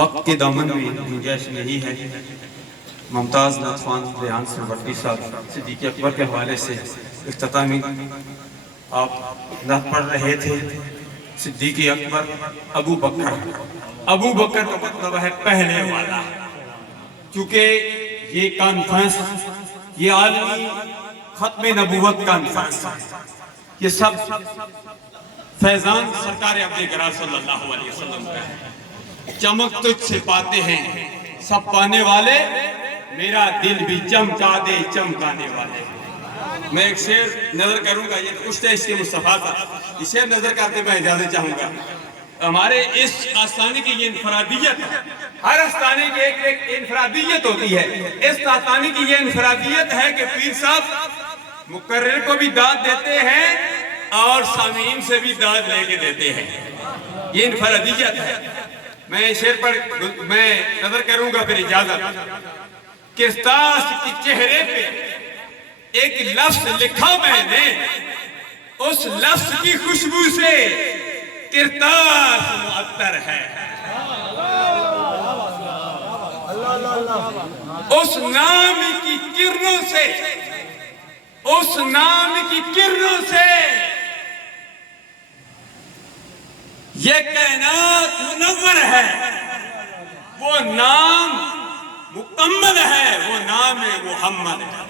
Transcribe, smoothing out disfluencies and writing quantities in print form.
وقت کے دامن میں گنجائش نہیں ہے۔ ممتاز نعتخوان ریحان سروردی صاحب صدیق اکبر کے حوالے سے اختتامی آپ نعت پڑھ رہے تھے۔ صدیق اکبر ابو بکر کا مطلب ہے پہلے والا، کیونکہ یہ کانفرنس، یہ عالمی ختم نبوت کانفرنس، یہ سب فیضان سرکار عبد گراں صلی اللہ علیہ وسلم کا ہے۔ چمک تجھ سے پاتے ہیں سب پانے والے، میرا دل بھی چمکا دے چمکانے والے۔ میں ایک شعر نظر کروں گا، یہ کچھ ہے اس کے مصطفیٰ تھا، یہ شعر نظر کرتے میں اجازت چاہوں گا۔ ہمارے اس آستانے کی یہ انفرادیت ہے، ہر آستانے کی ایک انفرادیت ہوتی ہے۔ اس آستانے کی یہ انفرادیت ہے کہ پیر صاحب مقرر کو بھی داد دیتے ہیں اور سامعین سے بھی داد لے کے دیتے ہیں، یہ انفرادیت ہے۔ میں شعر پر میں نظر کروں گا، پھر اجازت۔ کرتاس کی چہرے پہ ایک لفظ لکھا میں نے، اس لفظ کی خوشبو سے کرتاس معطر ہے۔ اس نام کی کرنوں سے، اس نام کی کرنوں سے یہ کائنات منور ہے۔ وہ نام مکمل ہے، وہ نام محمد ہے۔